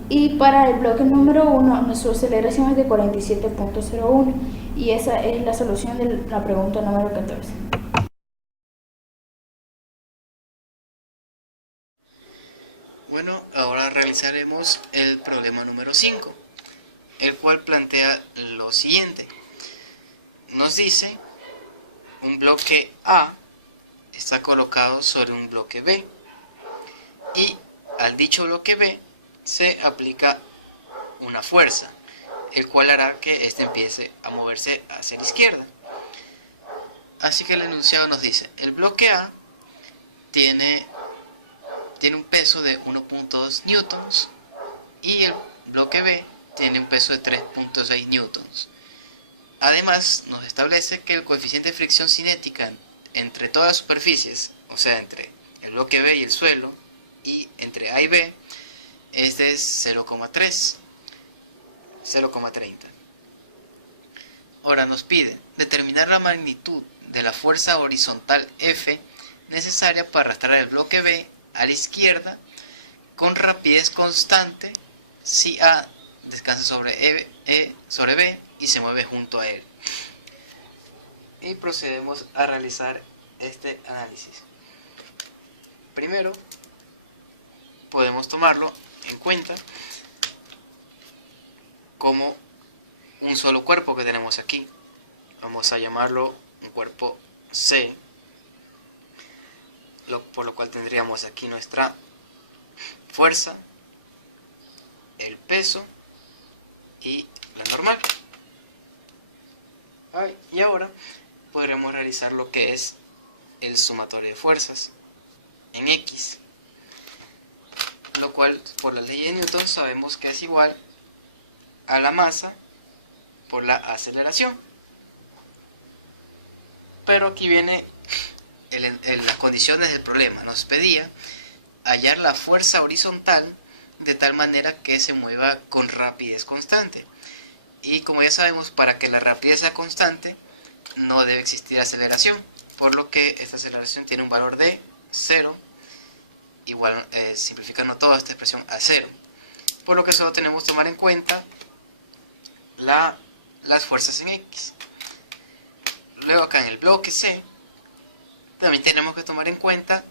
Y para el bloque número 1, nuestra aceleración es de 47.01, y esa es la solución de la pregunta número 14. Bueno, ahora realizaremos el problema número 5, el cual plantea lo siguiente. Nos dice, un bloque A está colocado sobre un bloque B, y al dicho bloque B se aplica una fuerza, el cual hará que éste empiece a moverse hacia la izquierda. Así que el enunciado nos dice, el bloque A tiene un peso de 1.2 newtons y el bloque B tiene un peso de 3.6 newtons. Además, nos establece que el coeficiente de fricción cinética entre todas las superficies, o sea, entre el bloque B y el suelo, y entre A y B, es de 0,30. Ahora nos pide determinar la magnitud de la fuerza horizontal F necesaria para arrastrar el bloque B a la izquierda con rapidez constante si A descansa sobre sobre B y se mueve junto a él. Y procedemos a realizar este análisis. Primero, podemos tomarlo en cuenta como un solo cuerpo que tenemos aquí. Vamos a llamarlo un cuerpo C, por lo cual tendríamos aquí nuestra fuerza, el peso y la normal. Y ahora podremos realizar lo que es el sumatorio de fuerzas en X, lo cual por la ley de Newton sabemos que es igual a la masa por la aceleración. Pero aquí viene las condiciones del problema. Nos pedía hallar la fuerza horizontal de tal manera que se mueva con rapidez constante. Y como ya sabemos, para que la rapidez sea constante no debe existir aceleración, por lo que esta aceleración tiene un valor de 0, igual simplificando toda esta expresión a 0, por lo que solo tenemos que tomar en cuenta las fuerzas en X. Luego acá en el bloque C también tenemos que tomar en cuenta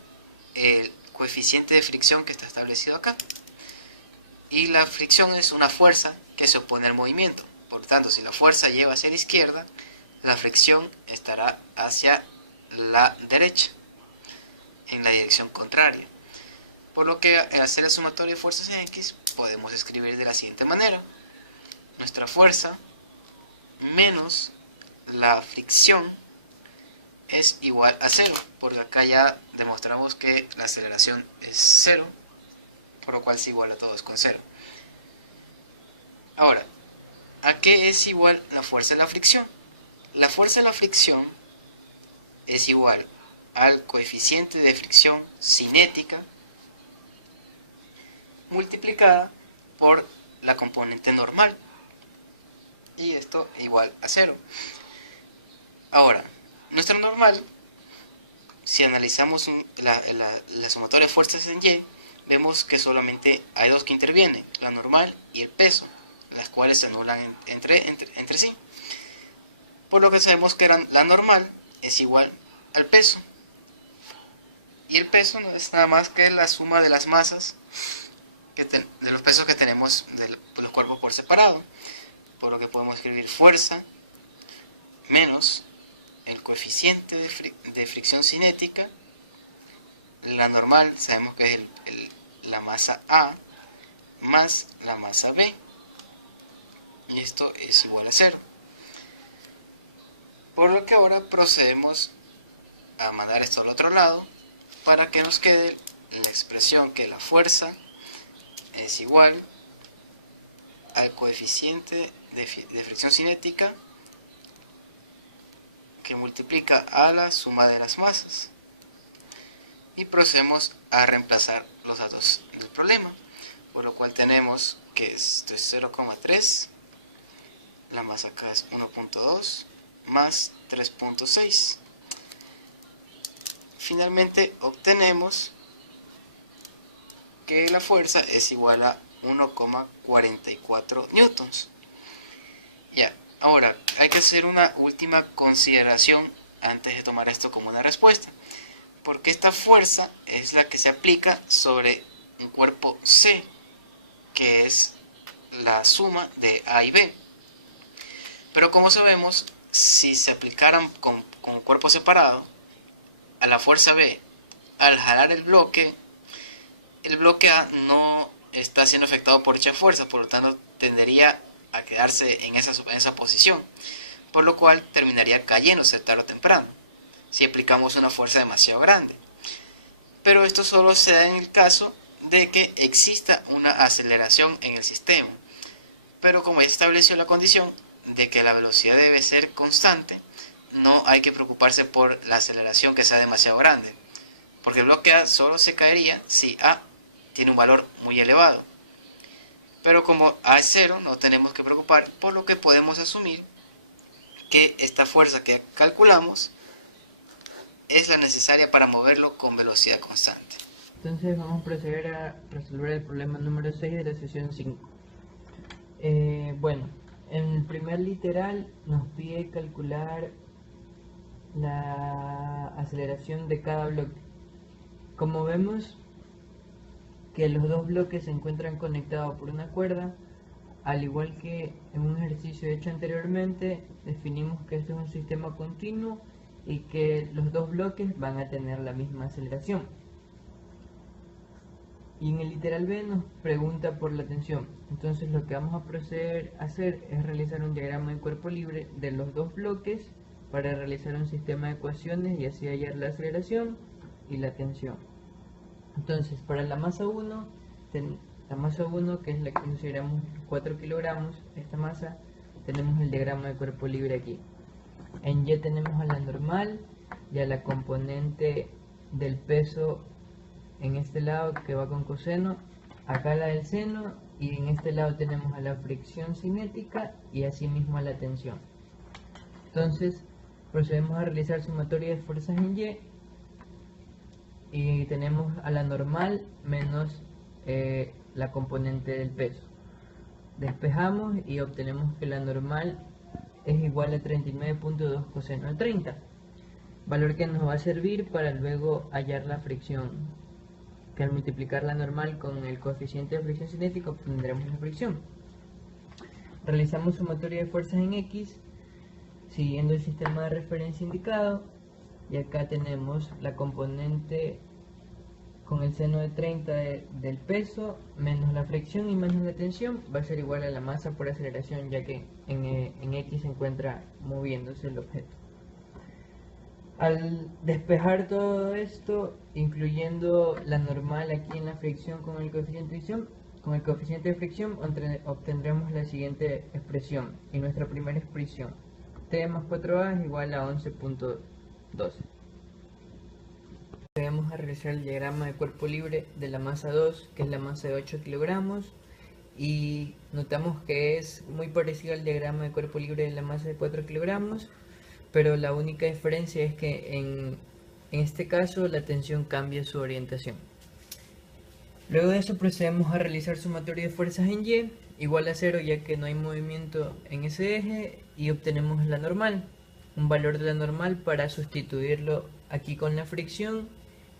el coeficiente de fricción que está establecido acá, y la fricción es una fuerza que se opone al movimiento. Por tanto, si la fuerza lleva hacia la izquierda, la fricción estará hacia la derecha, en la dirección contraria. Por lo que al hacer el sumatorio de fuerzas en X, podemos escribir de la siguiente manera: nuestra fuerza menos la fricción es igual a 0, porque acá ya demostramos que la aceleración es 0, por lo cual se iguala todos con 0. Ahora, ¿a qué es igual la fuerza de la fricción? La fuerza de la fricción es igual al coeficiente de fricción cinética multiplicada por la componente normal, y esto igual a 0. Ahora, nuestra normal, si analizamos la sumatoria de fuerzas en Y, vemos que solamente hay dos que intervienen, la normal y el peso, las cuales se anulan entre sí. Por lo que sabemos que la normal es igual al peso. Y el peso no es nada más que la suma de las masas, de los pesos que tenemos de los cuerpos por separado. Por lo que podemos escribir fuerza menos el coeficiente de fricción cinética, la normal sabemos que es la masa A más la masa B, y esto es igual a 0. Por lo que ahora procedemos a mandar esto al otro lado para que nos quede la expresión que la fuerza es igual al coeficiente de fricción cinética que multiplica a la suma de las masas, y procedemos a reemplazar los datos del problema, por lo cual tenemos que esto es 0,3, la masa acá es 1.2 más 3.6. Finalmente obtenemos que la fuerza es igual a 1,44 newtons. Ya, ahora hay que hacer una última consideración antes de tomar esto como una respuesta, porque esta fuerza es la que se aplica sobre un cuerpo C, que es la suma de A y B. Pero como sabemos, si se aplicaran con cuerpo separado a la fuerza B, al jalar el bloque A no está siendo afectado por dicha fuerza, por lo tanto tendería a quedarse en esa posición, por lo cual terminaría cayéndose tarde o temprano si aplicamos una fuerza demasiado grande. pero esto solo se da en el caso de que exista una aceleración en el sistema. Pero como ya estableció la condición de que la velocidad debe ser constante, no hay que preocuparse por la aceleración que sea demasiado grande, porque el bloque A solo se caería si A tiene un valor muy elevado. Pero como A es 0, no tenemos que preocupar, por lo que podemos asumir que esta fuerza que calculamos es la necesaria para moverlo con velocidad constante. Entonces vamos a proceder a resolver el problema número 6 de la sesión 5. Bueno, en el primer literal nos pide calcular la aceleración de cada bloque. Como vemos que los dos bloques se encuentran conectados por una cuerda, al igual que en un ejercicio hecho anteriormente, definimos que esto es un sistema continuo y que los dos bloques van a tener la misma aceleración. Y en el literal B nos pregunta por la tensión. Entonces lo que vamos a proceder a hacer es realizar un diagrama de cuerpo libre de los dos bloques para realizar un sistema de ecuaciones y así hallar la aceleración y la tensión. Entonces para la masa 1, que es la que consideramos 4 kilogramos, esta masa, tenemos el diagrama de cuerpo libre aquí. En Y tenemos a la normal y a la componente del peso en este lado que va con coseno, acá la del seno, y en este lado tenemos a la fricción cinética y asimismo a la tensión. Entonces procedemos a realizar sumatoria de fuerzas en y tenemos a la normal menos la componente del peso. Despejamos y obtenemos que la normal es igual a 39.2 coseno de 30, valor que nos va a servir para luego hallar la fricción, que al multiplicar la normal con el coeficiente de fricción cinética obtendremos la fricción. Realizamos sumatoria de fuerzas en X siguiendo el sistema de referencia indicado, y acá tenemos la componente con el seno de 30 del peso menos la fricción y menos la tensión va a ser igual a la masa por aceleración, ya que en X se encuentra moviéndose el objeto. Al despejar todo esto, incluyendo la normal aquí en la fricción con el coeficiente de fricción, obtendremos la siguiente expresión, y nuestra primera expresión, T más 4A es igual a 11.12. Procedemos a realizar el diagrama de cuerpo libre de la masa 2, que es la masa de 8 kilogramos, y notamos que es muy parecido al diagrama de cuerpo libre de la masa de 4 kilogramos, pero la única diferencia es que en este caso la tensión cambia su orientación. Luego de eso procedemos a realizar sumatoria de fuerzas en Y, igual a 0 ya que no hay movimiento en ese eje, y obtenemos la normal, un valor de la normal para sustituirlo aquí con la fricción,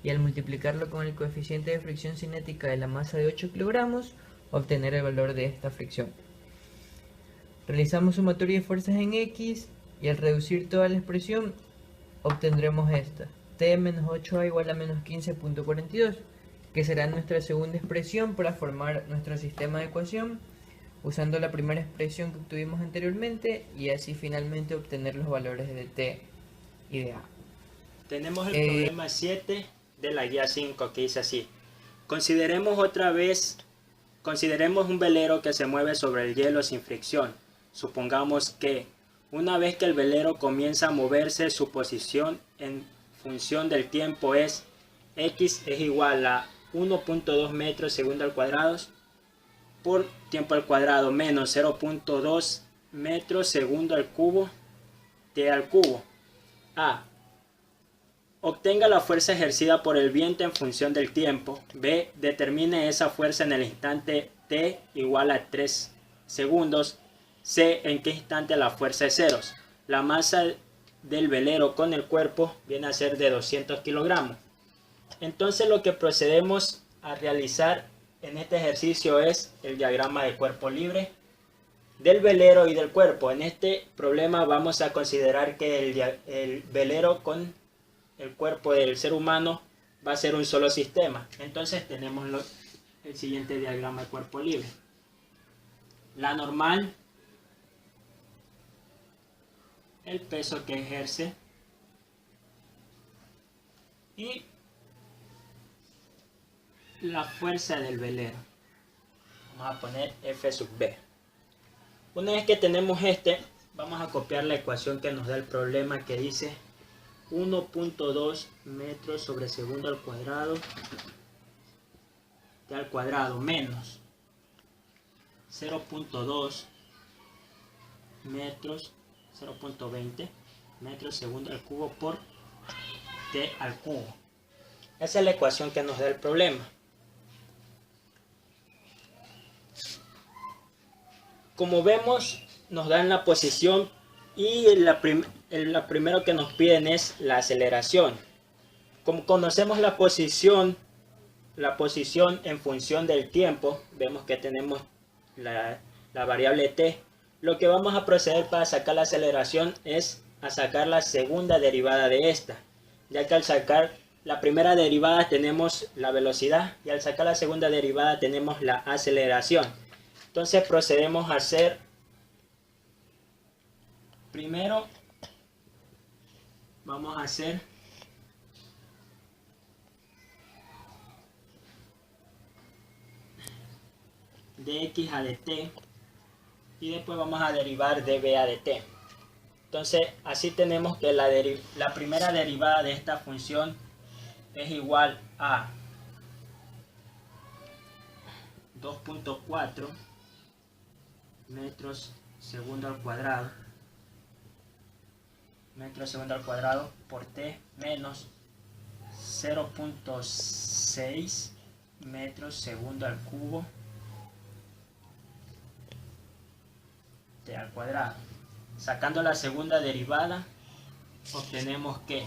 y al multiplicarlo con el coeficiente de fricción cinética de la masa de 8 kilogramos, obtener el valor de esta fricción. Realizamos sumatoria de fuerzas en X, y al reducir toda la expresión obtendremos esta, T menos 8A igual a menos 15.42, que será nuestra segunda expresión para formar nuestro sistema de ecuación, usando la primera expresión que obtuvimos anteriormente, y así finalmente obtener los valores de T y de A. Tenemos el problema 7 de la guía 5 que dice así: consideremos un velero que se mueve sobre el hielo sin fricción. Supongamos que una vez que el velero comienza a moverse, su posición en función del tiempo es x es igual a 1.2 metros segundo al cuadrado por tiempo al cuadrado menos 0.2 metros segundo al cubo t al cubo. A. Obtenga la fuerza ejercida por el viento en función del tiempo. B. Determine esa fuerza en el instante t igual a 3 segundos. C. En qué instante la fuerza es ceros. La masa del velero con el cuerpo viene a ser de 200 kilogramos. Entonces lo que procedemos a realizar en este ejercicio es el diagrama de cuerpo libre del velero y del cuerpo. En este problema vamos a considerar que el velero con el cuerpo del ser humano va a ser un solo sistema. Entonces tenemos el siguiente diagrama de cuerpo libre. La normal, el peso que ejerce, y la fuerza del velero. Vamos a poner F sub B. Una vez que tenemos vamos a copiar la ecuación que nos da el problema, que dice 1.2 metros sobre segundo al cuadrado T al cuadrado menos 0.2 metros, 0.20 metros segundo al cubo por T al cubo. Esa es la ecuación que nos da el problema. Como vemos, nos dan la posición y la primero que nos piden es la aceleración. Como conocemos la posición en función del tiempo, vemos que tenemos la variable t. Lo que vamos a proceder para sacar la aceleración es a sacar la segunda derivada de esta, ya que al sacar la primera derivada tenemos la velocidad y al sacar la segunda derivada tenemos la aceleración. Entonces procedemos a hacer primero, vamos a hacer dx a dt y después vamos a derivar dv a dt. Entonces así tenemos que la primera derivada de esta función es igual a 2.4 metros segundo al cuadrado por t menos 0.6 metros segundo al cubo t al cuadrado. Sacando la segunda derivada obtenemos que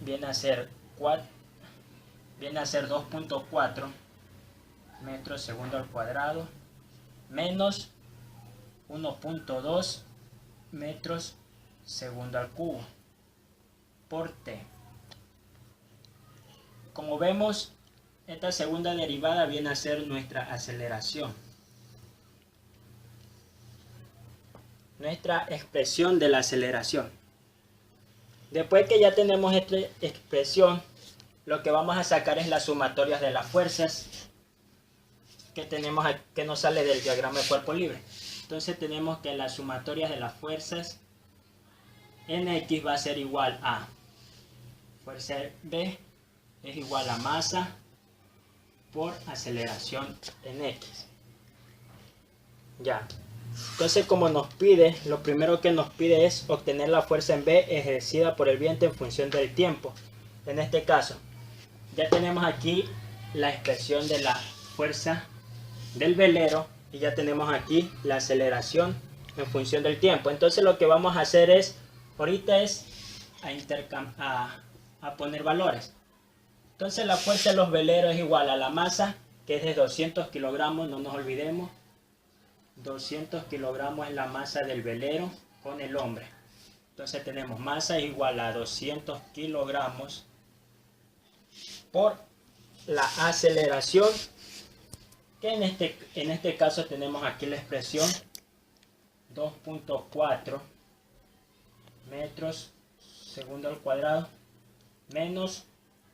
viene a ser 2.4 metros segundo al cuadrado menos 1.2 metros segundo al cubo por t. Como vemos, esta segunda derivada viene a ser nuestra aceleración, nuestra expresión de la aceleración. Después que ya tenemos esta expresión, lo que vamos a sacar es las sumatorias de las fuerzas que tenemos, que nos sale del diagrama de cuerpo libre. Entonces tenemos que las sumatorias de las fuerzas en X va a ser igual a fuerza B es igual a masa por aceleración en X. Ya. Entonces, como nos pide, lo primero que nos pide es obtener la fuerza en B ejercida por el viento en función del tiempo. En este caso, ya tenemos aquí la expresión de la fuerza del velero y ya tenemos aquí la aceleración en función del tiempo. Entonces, lo que vamos a hacer es, ahorita es a poner valores. Entonces, la fuerza de los veleros es igual a la masa, que es de 200 kilogramos, no nos olvidemos. 200 kilogramos es la masa del velero con el hombre. Entonces tenemos masa igual a 200 kilogramos por la aceleración, que en este caso tenemos aquí la expresión 2.4 metros segundo al cuadrado menos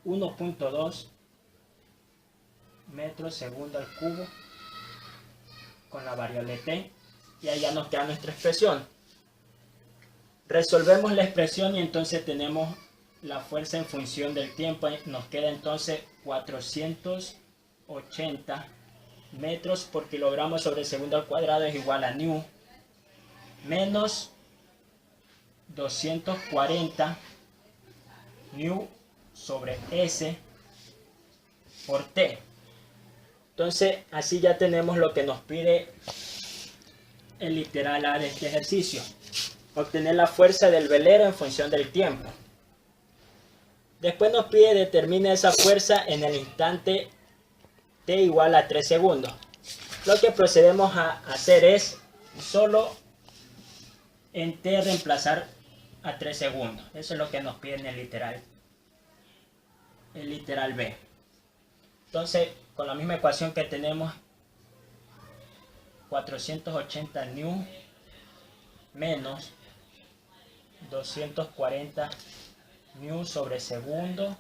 1.2 metros segundo al cubo con la variable t, y allá nos queda nuestra expresión. Resolvemos la expresión y entonces tenemos la fuerza en función del tiempo. Nos queda entonces 480 metros por kilogramo sobre segundo al cuadrado es igual a Newton menos 240 Newton sobre S por T. Entonces, así ya tenemos lo que nos pide el literal A de este ejercicio. Obtener la fuerza del velero en función del tiempo. Después nos pide determine esa fuerza en el instante t igual a 3 segundos. Lo que procedemos a hacer es solo en t reemplazar a 3 segundos. Eso es lo que nos pide en el literal B. Entonces, con la misma ecuación que tenemos, 480 Newton menos 240 Newton sobre segundo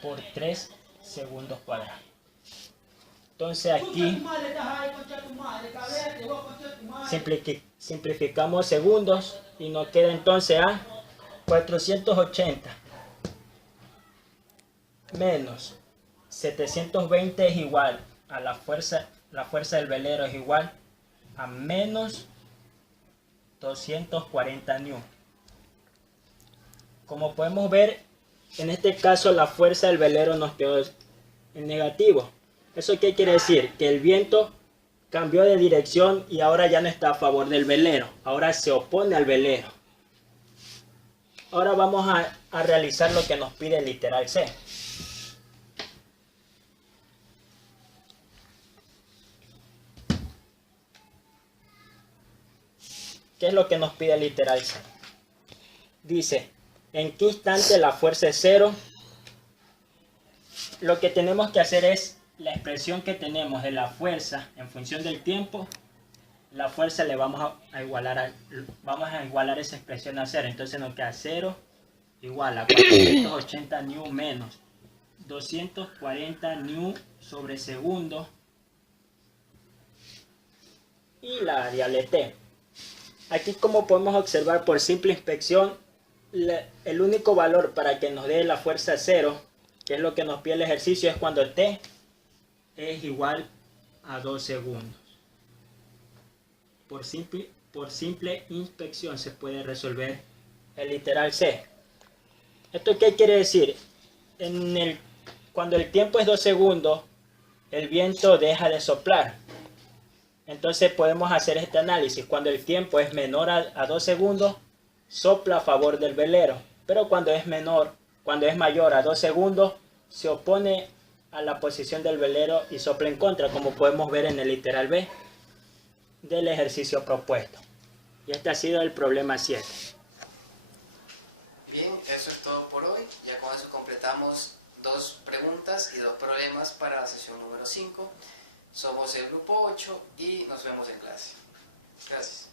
por 3 segundos cuadrados. Entonces aquí simplificamos segundos y nos queda entonces a 480 menos 720 es igual a la fuerza del velero es igual a menos 240 N. Como podemos ver, en este caso la fuerza del velero nos quedó en negativo. ¿Eso qué quiere decir? Que el viento cambió de dirección y ahora ya no está a favor del velero. Ahora se opone al velero. Ahora vamos a realizar lo que nos pide el literal C. ¿Qué es lo que nos pide el literal C? Dice, ¿en qué instante la fuerza es cero? Lo que tenemos que hacer es la expresión que tenemos de la fuerza en función del tiempo. La fuerza le vamos a igualar esa expresión a cero. Entonces nos queda 0 igual a 480 N menos 240 N sobre segundo. Y la variable T. Aquí, como podemos observar por simple inspección, el único valor para que nos dé la fuerza 0, que es lo que nos pide el ejercicio, es cuando T es igual a 2 segundos. Por simple inspección se puede resolver el literal C. ¿Esto qué quiere decir? Cuando el tiempo es 2 segundos, el viento deja de soplar. Entonces podemos hacer este análisis. Cuando el tiempo es menor a 2 segundos, sopla a favor del velero. Pero cuando es mayor a 2 segundos, se opone a la posición del velero y sopla en contra, como podemos ver en el literal B del ejercicio propuesto. Y este ha sido el problema 7. Bien, eso es todo por hoy. Ya con eso completamos 2 preguntas y 2 problemas para la sesión número 5. Somos el grupo 8 y nos vemos en clase. Gracias.